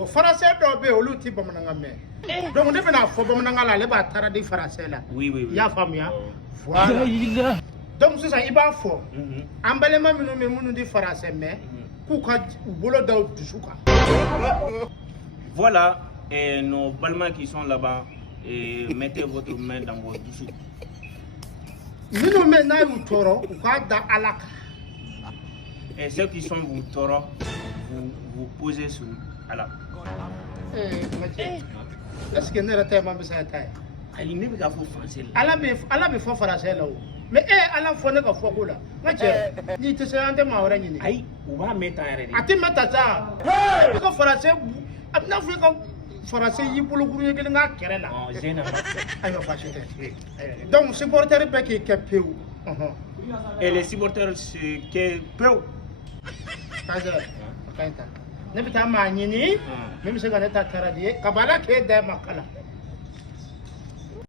Bon, français doit be olu ti bamananga me. Donc ne bena fo bamananga la le ba tara di français la. Oui. Ya famia. Voilà. Donc c'est ça il va fo. Ambalema minu me munu di français me. Ku ka bolo daw dusuka. Voilà, et nos balmains qui sont là-bas, et mettez votre main dans vos dessous. Minu me na yu toro ku ka da alaka. Et ceux qui sont vous taureaux, vous posez sur Allah. Est-ce que nous avons ça? Il n'est pas français. Allah me fait français là. Mais Allah faut ne pas faire quoi là. Ni tu sais un de ma oreille ni. Aïe, on va mettre un rêve. A te mettre ça. Parce que français, abna fait comme français y pour le groupe que nous avons créé là. Aïe va fâcher. Donc supporter pas qui est peu. Et les supporters qui est peu. Ne bita ma nyini, même si on est à Taradie, Kabala qui est des makala.